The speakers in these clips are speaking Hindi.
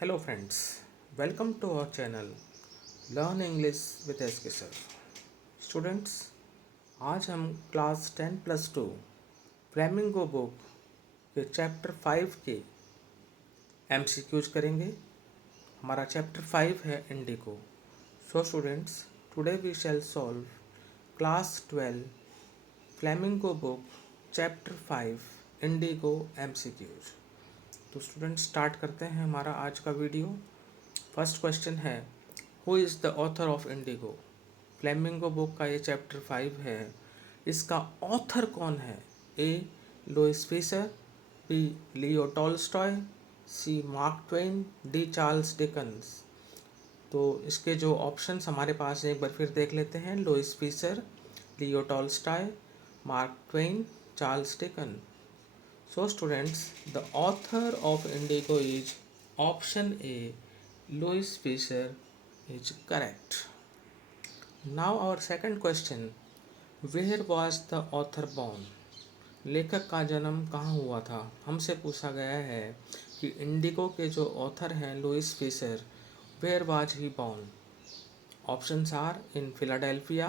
Hello friends, welcome to our channel learn English with S K sir. Students, आज हम क्लास 10+2 फ्लेमिंगो बुक के चैप्टर 5 के एमसीक्यूज करेंगे। हमारा चैप्टर 5 है Indigo. So students, today we shall solve class 12 Flamingo book chapter 5 Indigo MCQs. तो स्टूडेंट स्टार्ट करते हैं हमारा आज का वीडियो। फर्स्ट क्वेश्चन है, who is the author of Indigo. Flamingo book का ये चैप्टर 5 है, इसका ऑथर कौन है? A Louis Fischer, B Leo Tolstoy, C Mark Twain, D Charles Dickens. तो इसके जो ऑप्शंस हमारे पास हैं एक बार फिर देख लेते हैं। Louis Fischer, Leo Tolstoy, Mark Twain, Charles Dickens. So students, the author of Indigo is option A, Louis Fisher is correct. Now our second question, where was the author born? लेखक का जन्म कहाँ हुआ था? हमसे पूछा गया है कि इंडिगो के जो ऑथर हैं Louis Fischer, where was he born? Options are in Philadelphia,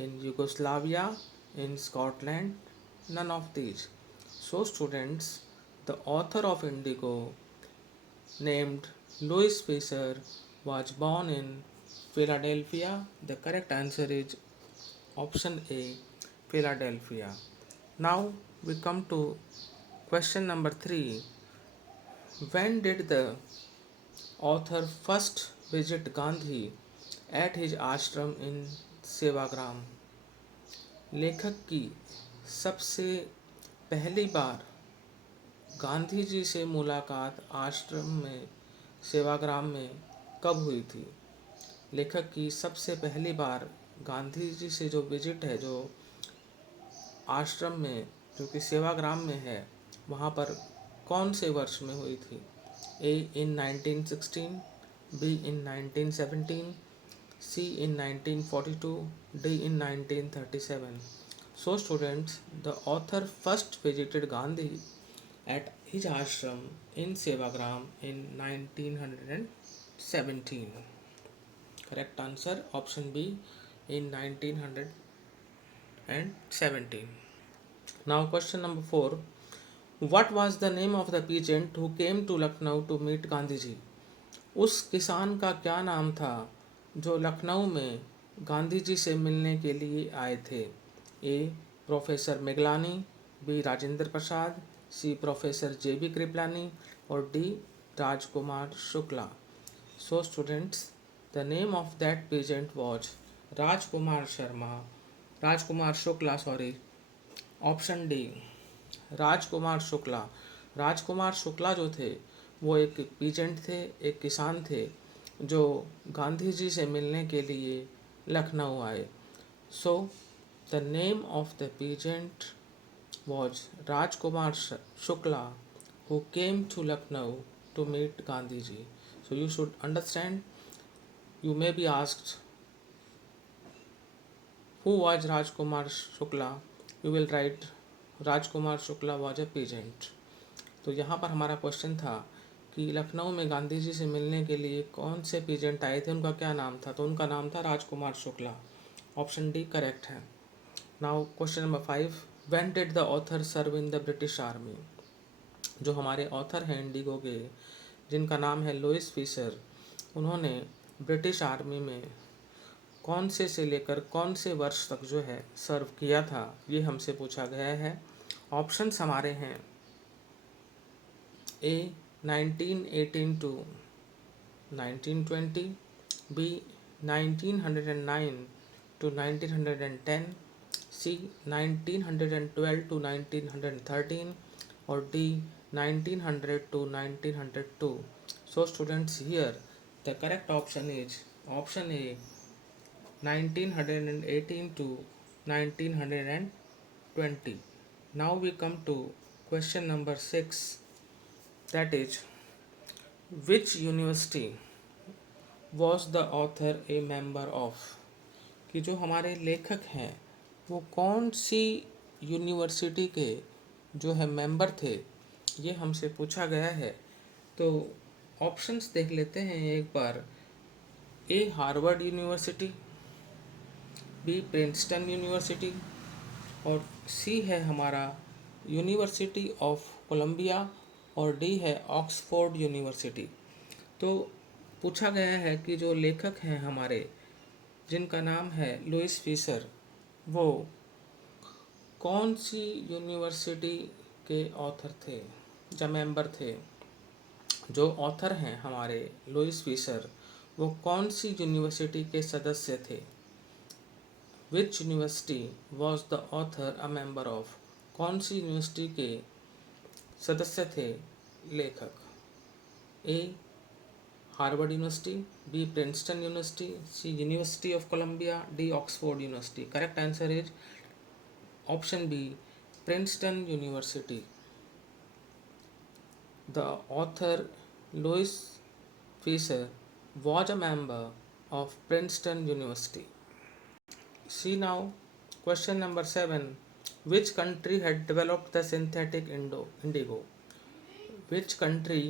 in Yugoslavia, in Scotland, none of these. So students, the author of Indigo named Louis Fisher was born in Philadelphia. The correct answer is option A, Philadelphia. Now we come to question number 3. When did the author first visit Gandhi at his ashram in Sevagram? लेखक की सबसे पहली बार गांधी जी से मुलाकात आश्रम में सेवाग्राम में कब हुई थी? लेखक की सबसे पहली बार गांधी जी से जो विजिट है, जो आश्रम में जो कि सेवाग्राम में है, वहाँ पर कौन से वर्ष में हुई थी? ए इन 1916, be in 1917, C in 1942, D in 1937. So students, the author first visited Gandhi at his ashram in Sevagram in 1917. Correct answer option B in 1917. Now question number 4. What was the name of the peasant who came to Lucknow to meet Gandhi ji? उस किसान का क्या नाम था जो लखनऊ में गांधी जी से मिलने के लिए आए थे? A professor Miglani, B Rajendra Prasad, C professor JB Kripalani और D Rajkumar Shukla. So students, the name of that peasant was Rajkumar Shukla, sorry, option D Rajkumar Shukla. Rajkumar Shukla जो थे वो एक पीजेंट थे, एक किसान थे जो गांधी जी से मिलने के लिए लखनऊ आए। So the name of the peasant was Rajkumar Shukla who came to Lucknow to meet Gandhi ji. So you should understand, you may be asked who was Rajkumar Shukla, you will write Rajkumar Shukla was a peasant. तो यहाँ पर हमारा क्वेश्चन था कि लखनऊ में गांधी जी से मिलने के लिए कौन से पीजेंट आए थे, उनका क्या नाम था? तो उनका नाम था Rajkumar Shukla. Option D correct है। Now question number 5. When did the author serve in the British army? जो हमारे ऑथर हैं इंडिगो के, जिनका नाम है लुइस फिशर, उन्होंने ब्रिटिश आर्मी में कौन से लेकर कौन से वर्ष तक जो है सर्व किया था, ये हमसे पूछा गया है। ऑप्शंस हमारे हैं A 1918 to 1920, B 1909 to 1910, C 1912 to 1913 और D 1900 to 1902. So students, here the correct option is option A, 1918 to 1920. Now we come to question number 6, that is, which university was the author a member of? कि जो हमारे लेखक हैं वो कौन सी यूनिवर्सिटी के जो है मेंबर थे, ये हमसे पूछा गया है। तो ऑप्शंस देख लेते हैं एक बार। A Harvard University, B Princeton University, और सी है हमारा यूनिवर्सिटी ऑफ कोलंबिया, और डी है ऑक्सफोर्ड यूनिवर्सिटी। तो पूछा गया है कि जो लेखक हैं हमारे, जिनका नाम है लुइस फीसर, वो कौन सी यूनिवर्सिटी के ऑथर थे या मेंबर थे। जो ऑथर हैं हमारे लुइस फीसर, वो कौन सी यूनिवर्सिटी के सदस्य थे। Which university was the author a member of, कौन सी यूनिवर्सिटी के सदस्य थे लेखक। A Harvard University, B Princeton University, C University of Columbia, D Oxford University. Correct answer is option B, Princeton University. The author Louis Fisher was a member of Princeton University. See now, question number 7. Which country had developed the synthetic indigo? Which country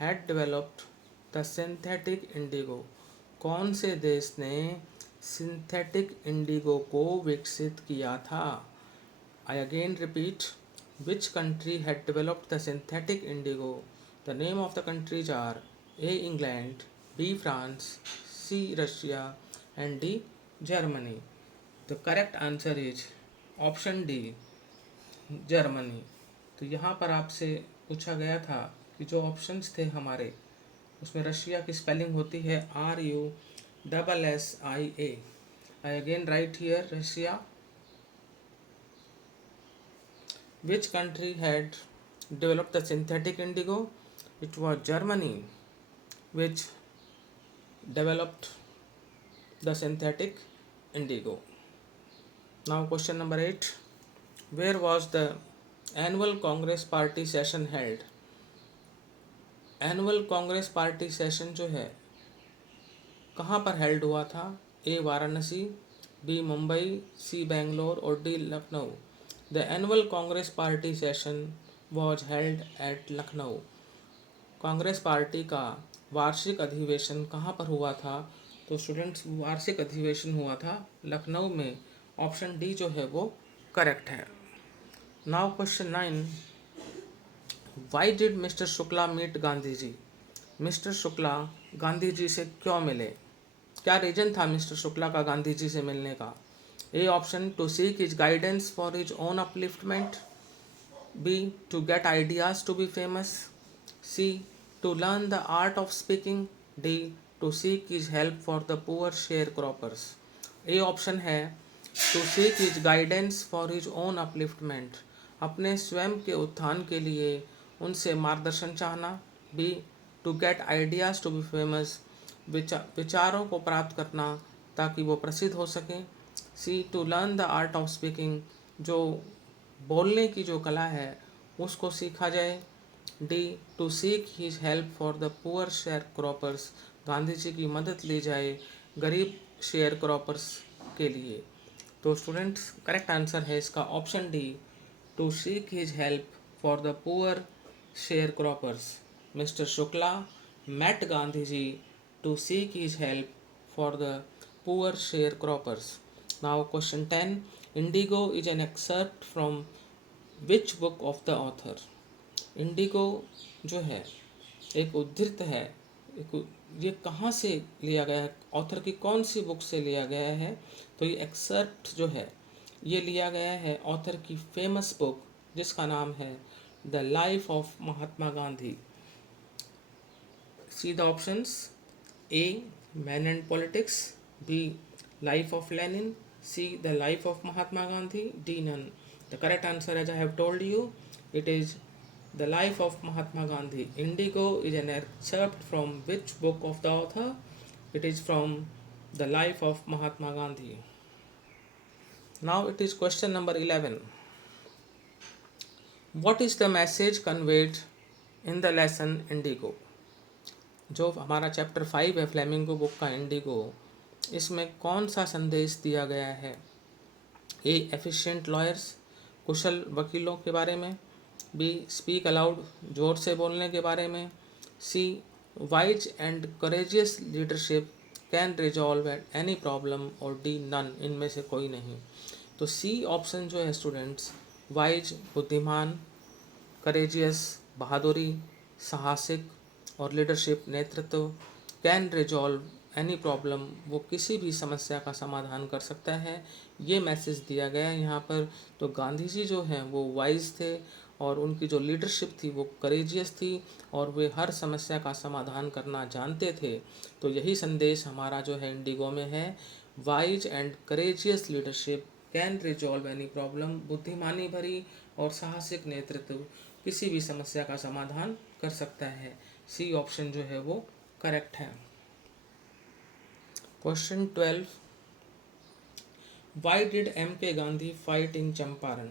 had developed the synthetic indigo? कौन से देश ने सिंथेटिक इंडिगो को विकसित किया था? I again repeat, which country had developed the synthetic indigo? The name of the countries are A. England, B. France, C. Russia, and D. Germany. The correct answer is option D, Germany. तो यहाँ पर आपसे पूछा गया था कि जो ऑप्शंस थे हमारे, उसमें रशिया की स्पेलिंग होती है RUSSIA. I again write here Russia. Which country had developed the synthetic indigo? It was Germany which developed the synthetic indigo. Now question number 8. Where was the annual Congress Party session held? Annual Congress Party session जो है कहाँ पर हेल्ड हुआ था? ए वाराणसी, बी मुंबई, सी बेंगलोर, और D Lucknow. The annual Congress Party session was held at Lucknow. Congress party का वार्षिक अधिवेशन कहाँ पर हुआ था? तो स्टूडेंट्स, वार्षिक अधिवेशन हुआ था लखनऊ में। ऑप्शन डी जो है वो करेक्ट है। Now question 9. Why did mister Shukla meet Gandhi ji? Mister Shukla Gandhi ji से क्यों मिले? क्या रीजन था मिस्टर शुक्ला का गांधी जी से मिलने का? A option, to seek his guidance for his own upliftment. B, to get ideas to be famous. C, to learn the art of speaking. D, to seek his help for the poor sharecroppers. A option है to seek his guidance for his own upliftment, अपने स्वयं के उत्थान के लिए उनसे मार्गदर्शन चाहना. B, to get ideas to be famous, विचारों को प्राप्त करना ताकि वो प्रसिद्ध हो सकें. C, to learn the art of speaking, जो बोलने की जो कला है उसको सीखा जाए. D, to seek his help for the poor sharecroppers, Gandhi ji की मदद ली जाए गरीब शेयर क्रॉपर्स के लिए. तो स्टूडेंट्स, करेक्ट आंसर है इसका option D, to seek his help for the poor sharecroppers. Mister Shukla met Gandhi ji to seek his help for the poor sharecroppers. Now question 10. Indigo is an excerpt from which book of the author? Indigo जो है एक उद्धृत है, ये कहाँ से लिया गया है? ऑथर की कौन सी बुक से लिया गया है? तो ये एक्सर्प्ट जो है ये लिया गया है ऑथर की फेमस बुक जिसका नाम है the life of Mahatma Gandhi. See the options. A, Man and Politics. B, Life of Lenin. C, The Life of Mahatma Gandhi. D, none. The correct answer, as I have told you, it is The Life of Mahatma Gandhi. Indigo is an excerpt from which book of the author? It is from The Life of Mahatma Gandhi. Now it is question number 11. What is the message conveyed in the lesson Indigo? जो हमारा चैप्टर 5 है फ्लेमिंगो बुक का इंडिगो, इसमें कौन सा संदेश दिया गया है? ए, एफिशिएंट लॉयर्स, कुशल वकीलों के बारे में. बी, स्पीक अलाउड, जोर से बोलने के बारे में. C, wise and courageous leadership can resolve any problem, और डी नन, इनमें से कोई नहीं। तो सी ऑप्शन जो है स्टूडेंट्स, वाइज बुद्धिमान, करेजियस बहादुरी, साहसिक, और लीडरशिप नेतृत्व, कैन रिजॉल्व एनी प्रॉब्लम, वो किसी भी समस्या का समाधान कर सकता है, ये मैसेज दिया गया है यहाँ पर। तो गांधी जी जो हैं वो वाइज थे, और उनकी जो लीडरशिप थी वो करेजियस थी, और वे हर समस्या का समाधान करना जानते थे। तो यही संदेश हमारा जो है इंडिगो में है, wise and courageous leadership can resolve any problem, बुद्धिमानी भरी और साहसिक नेतृत्व किसी भी समस्या का समाधान कर सकता है। सी ऑप्शन जो है वो करेक्ट है। Question 12, Y did M K Gandhi fight in Champaran?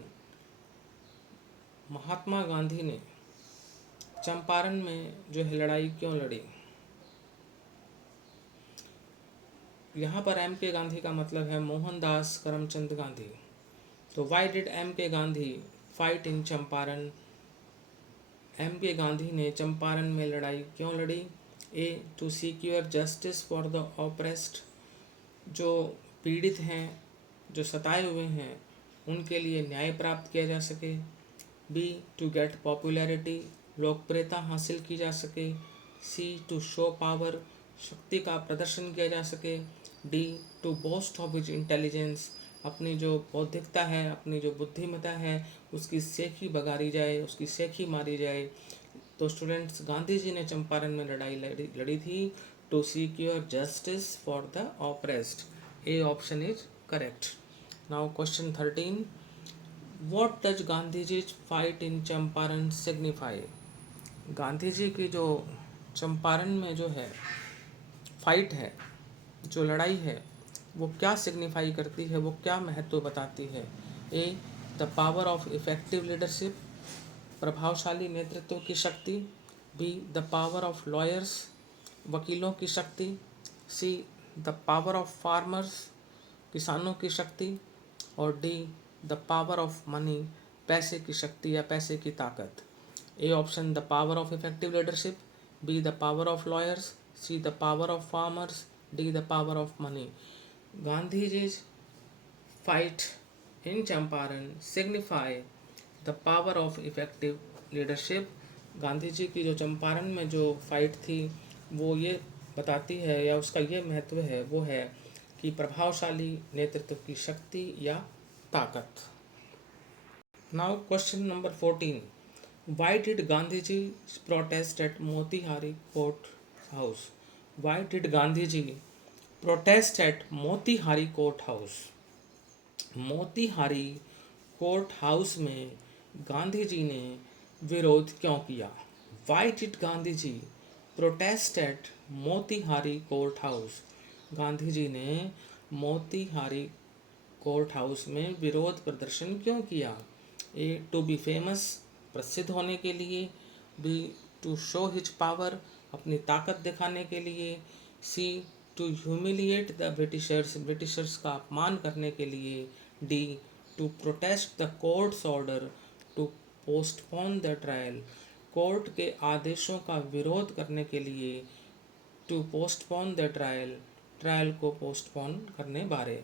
Mahatma Gandhi ने चंपारण में जो है लड़ाई क्यों लड़ी? यहाँ पर एम के गांधी का मतलब है मोहनदास करमचंद गांधी। तो Y did M K Gandhi fight in Champaran? M K Gandhi ने चंपारण में लड़ाई क्यों लड़ी? A, to secure justice for the oppressed, जो पीड़ित हैं, जो सताए हुए हैं, उनके लिए न्याय प्राप्त किया जा सके। बी, टू गेट पॉपुलैरिटी, लोकप्रियता हासिल की जा सके। सी, टू शो पावर, शक्ति का प्रदर्शन किया जा सके। D, to boast of his intelligence, अपनी जो बौद्धिकता है, अपनी जो बुद्धिमत्ता है, उसकी सेखी बगारी जाए, उसकी सेखी मारी जाए। तो स्टूडेंट्स, गांधी जी ने चंपारण में लड़ाई लड़ी थी to secure justice for the oppressed. A option is correct. Now question 13, what does Gandhi ji fight in Champaran signify? Gandhi ji की जो चंपारण में जो है फाइट है, जो लड़ाई है, वो क्या सिग्निफाई करती है, वो क्या महत्व बताती है? A, the power of effective leadership, प्रभावशाली नेतृत्व की शक्ति। B, the power of lawyers, वकीलों की शक्ति। C, the power of farmers, किसानों की शक्ति। और D, the power of money, पैसे की शक्ति या पैसे की ताकत। A option, the power of effective leadership. B, the power of lawyers. C, the power of farmers. D, the power of money. Gandhi ji fight in Champaran signify the power of effective leadership. Gandhi ji की जो चंपारण में जो फाइट थी वो ये बताती है, या उसका ये महत्व है, वो है कि प्रभावशाली नेतृत्व की शक्ति या ताकत। Now question number 14, why did Gandhi ji protest at Motihari court house? Why did Gandhi ji protest at Motihari court house? Motihari court house में गांधी जी ने विरोध क्यों किया? Why did Gandhi ji protest at Motihari court house? Gandhi ji ने मोतीहारी कोर्ट हाउस में विरोध प्रदर्शन क्यों किया? ए, टू बी फेमस, प्रसिद्ध होने के लिए। B, to show his power, अपनी ताकत दिखाने के लिए। C, to humiliate the Britishers, Britishers का अपमान करने के लिए। D, to protest the court's order to postpone the trial, court के आदेशों का विरोध करने के लिए। To postpone the trial, trial को पोस्टपोन करने बारे।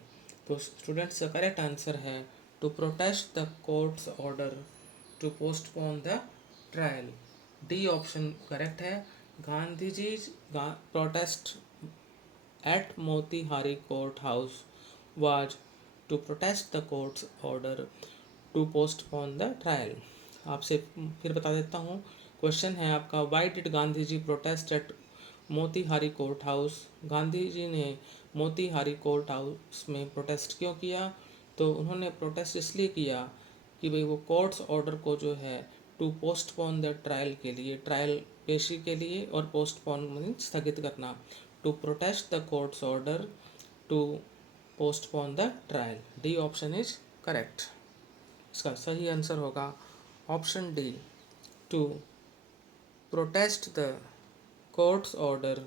तो स्टूडेंट्स का करेक्ट आंसर है to protest the court's order to postpone the trial. D option correct है। Gandhi ji protest at Motihari Court House was to protest the court's order to postpone the trial। आपसे फिर बता देता हूँ, क्वेश्चन है आपका, why did Gandhi ji protest at Motihari court house? Gandhi ji ने मोतीहारी कोर्ट हाउस में प्रोटेस्ट क्यों किया? तो उन्होंने प्रोटेस्ट इसलिए किया कि भाई वो कोर्ट्स ऑर्डर को जो है टू पोस्टपोन द ट्रायल के लिए, ट्रायल पेशी के लिए, और पोस्टपोन मीन्स स्थगित करना, to protest the court's order to postpone the trial. D option is correct. इसका सही आंसर होगा option D, to protest the court's order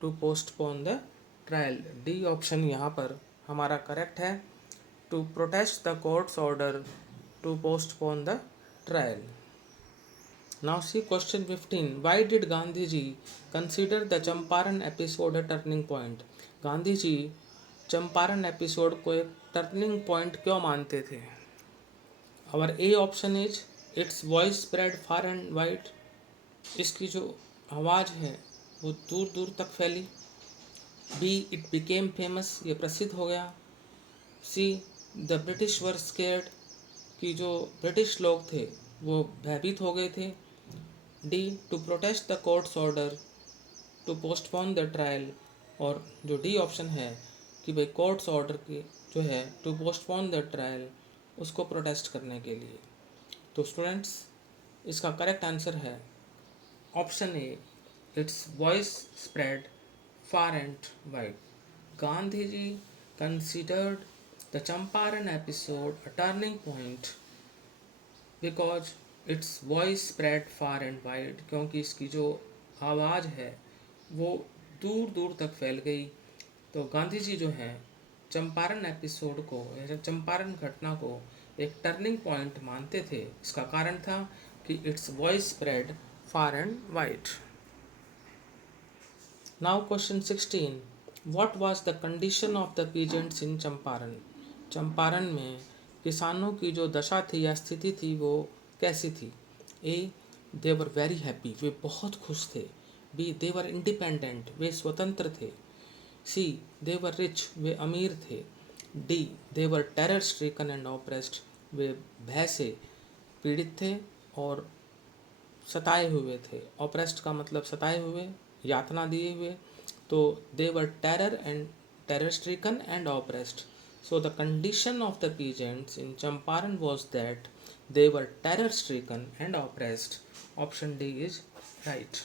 to postpone the trial. D option यहाँ पर हमारा करेक्ट है, to protest the court's order to postpone the trial. Now see question 15. Why did Gandhi ji consider the Champaran episode a turning point? Gandhi ji Champaran episode को एक टर्निंग पॉइंट क्यों मानते थे? Our A option is its voice spread far and wide, इसकी जो आवाज़ है वो दूर दूर तक फैली। बी इट बिकेम फेमस, ये प्रसिद्ध हो गया। See the British were scared, कि जो ब्रिटिश लोग थे वो भयभीत हो गए थे। D to protest the court's order to postpone the trial, और जो डी ऑप्शन है कि भाई कोर्ट्स ऑर्डर की जो है टू पोस्टपोन द ट्रायल, उसको प्रोटेस्ट करने के लिए। तो स्टूडेंट्स, इसका करेक्ट आंसर है option A, it's voice spread far and wide. Gandhiji considered the Champaran episode a turning point because its voice spread far and wide, क्योंकि इसकी जो आवाज़ है वो दूर दूर तक फैल गई। तो गांधी जी जो है चंपारण एपिसोड को या चंपारण घटना को एक टर्निंग पॉइंट मानते थे। इसका कारण था कि it's voice spread far and wide. Now question 16. What was the condition of the peasants in Champaran? Champaran में किसानों की जो दशा थी या स्थिति थी वो कैसी थी? ए, दे वर वेरी हैप्पी, वे बहुत खुश थे। बी, दे वर इंडिपेंडेंट, वे स्वतंत्र थे। सी, दे वर रिच, वे अमीर थे। D, they were terror stricken and oppressed, वे भय से पीड़ित थे और सताए हुए थे। ऑप्रेस्ड का मतलब सताए हुए, यातना दिए हुए। तो they were terror stricken and oppressed. So the condition of the peasants in Champaran was that they were terror stricken and oppressed. Option D is right.